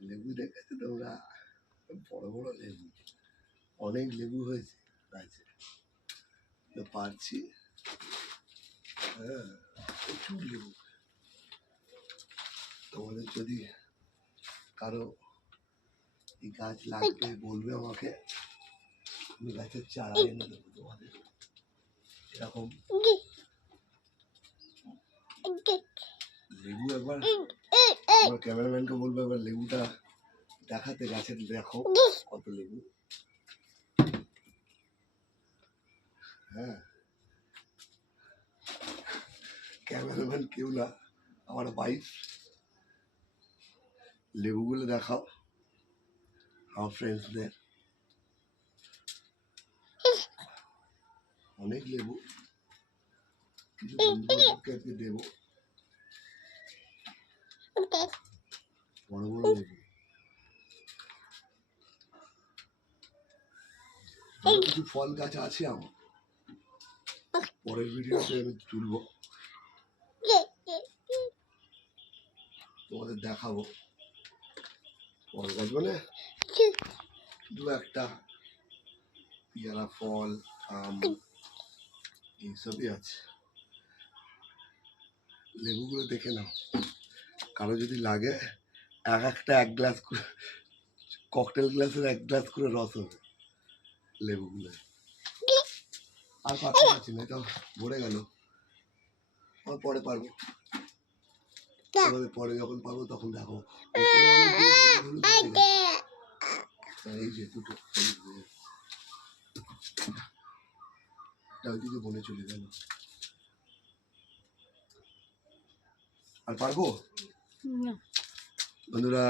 লেবু দেখেছো তোমরা? বড় বড় লেবু, অনেক লেবু হয়েছে গাছে, পারছি। হ্যাঁ, প্রচুর লেবু। তোমাদের যদি কারো এই গাছ লাগবে বলবে আমাকে, আমি গাছের চারা এনে দেবো তোমাদের। এরকম লেবু একবার আমার ক্যামেরাম্যানকে বলবো একবার লেবুটা দেখাতে, গাছের দেখো কত লেবু। হ্যাঁ, ক্যামেরাম্যান কেউ না, আমার ওয়াইফ। লেবুগুলো দেখাও আমার ফ্রেন্ডসদের। অনেক লেবু, কিছু বন্ধুবান্ধবকে আজকে দেবো। বড় বড় লেবু, কিছু ফল গাছ আছে আমার, পরের ভিডিওতে আমি তুলবো, তোমাদের দেখাবো। ফল গাছ মানে দু একটা, পেয়ারা ফল, আম, এইসবই আছে। লেবুগুলো দেখে নাও, কারো যদি লাগে এক একটা 1 গ্লাস করে, ককটেল গ্লাসের 1 গ্লাস করে রস হবে লেবুগুলো। আর পারতে পারছি না, এটা ভরে গেল। আর পরে পারবো, পরে যখন পারবো তখন দেখো। এই যে দুটো ওইদিকে বনে চলে গেল। আর পারবো বন্ধুরা?